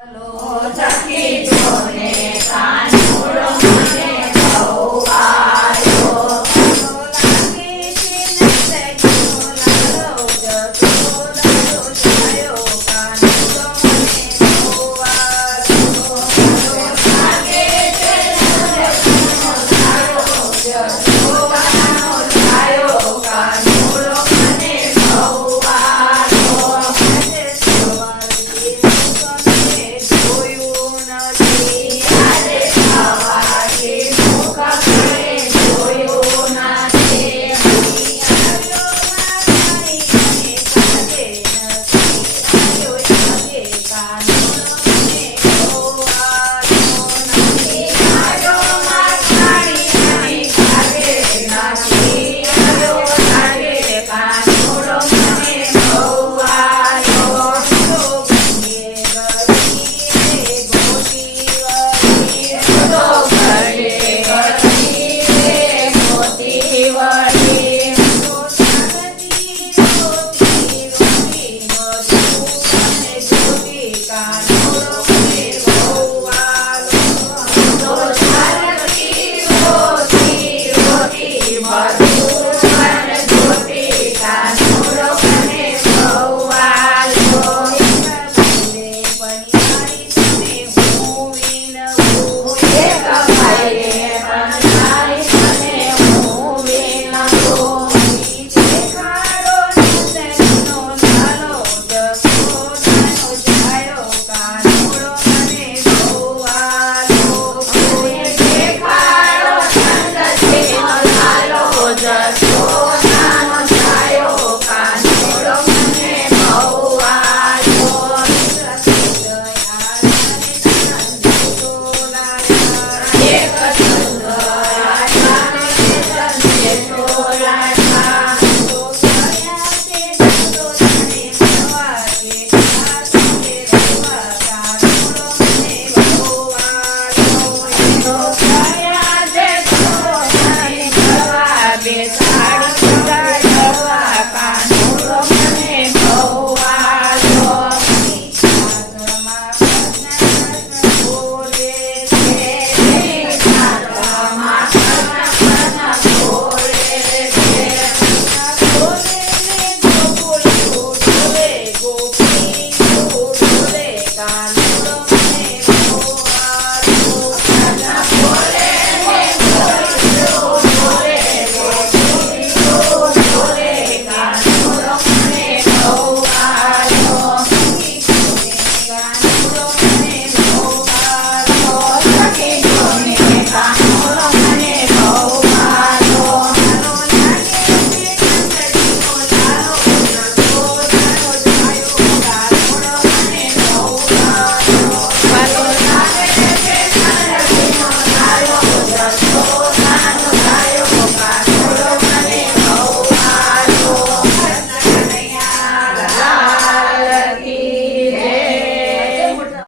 Hello, Jackie. gostoso.